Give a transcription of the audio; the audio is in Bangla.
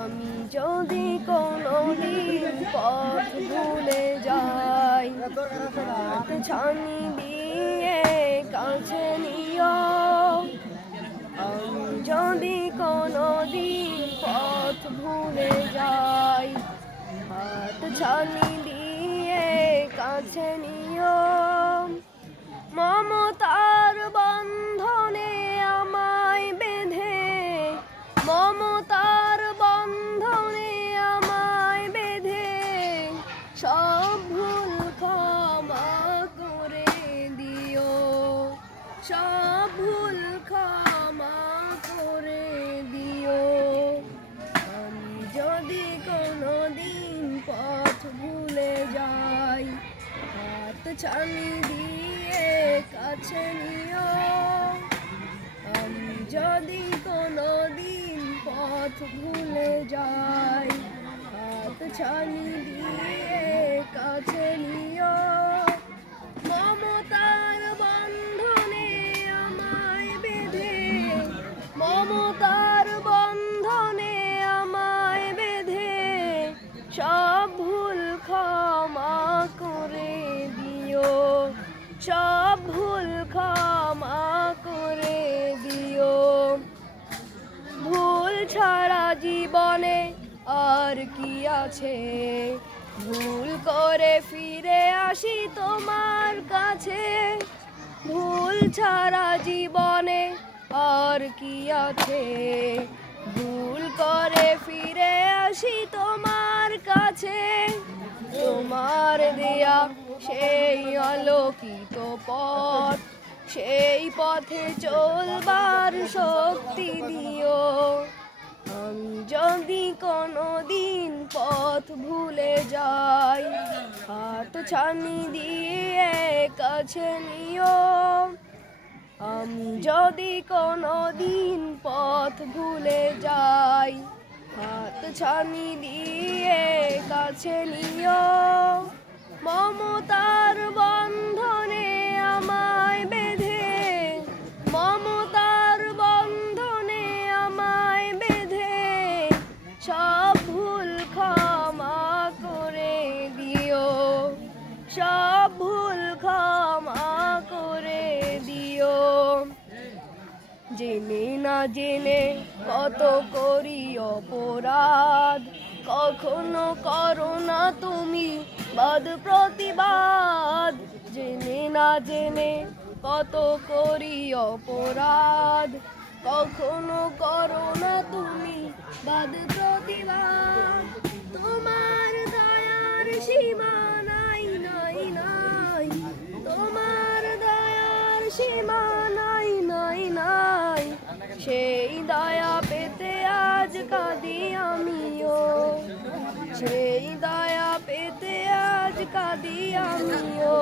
আমি যদি কোনোদিন পথ ভুলে যাই, হাত ছানি দিয়ে কাছে নিও। আমি যদি কোনোদিন পথ ভুলে যাই, হাত ছানি দিয়ে কাছে নিও। মমতার বন্ধনে আমায় বেঁধে, মমতার বন্ধনে আমায় বেঁধে, সব ভুল ক্ষমা করে দিও, সব ভুল ক্ষমা করে দিও। আমি যদি কোনোদিন পথ ভুলে যাই, হাত ছানি দিয়ে কাছে নিও। আমি যদি কোনোদিন পথ ভুলে যাই, হাত ছানি দিয়ে কাছে নিও। মমতার বন্ধনে আমায় বেঁধে, মমতার বন্ধনে আমায় বেঁধে, সব ভুল ক্ষমা করে দিও, সব ভুল ক্ষমা করে দিও। ভুল ছাড়া জীবনে আর কি আছে, ভুল করে ফিরে আসি তোমার কাছে। ভুল ছাড়া জীবনে আর কি আছে, ভুল করে ফিরে আসি তোমার কাছে। তোমার দেয়া সেই আলোকিত পথ, সেই পথে চলবার শক্তি দিও। আমি যদি কোনোদিন পথ ভুলে যাই, হাত ছানি দিয়ে কাছে নিও। আমি যদি কোনোদিন পথ ভুলে যাই, হাত ছানি দিয়ে কাছে নিও। মমতার বন্ধনে আমায় বেঁধে, মমতার বন্ধনে আমায় বেঁধে, সব ভুল ক্ষমা করে দিও, সব ভুল ক্ষমা করে দিও। জেনে না জেনে কত করি অপরাধ, কখনো করো না তুমি বাদ প্রতিবাদ। জেনে না জেনে কত করি অপরাধ, কখনো করো না তুমি বাদ প্রতিবাদ। তোমার দয়ার সীমা নাই নাই নাই, তোমার দয়ার সীমা নাই নাই নাই। সেই দয়া পেতে আজ কাঁদি আমিও, সেই দয়া পেতে আজ কাঁদি আমিও।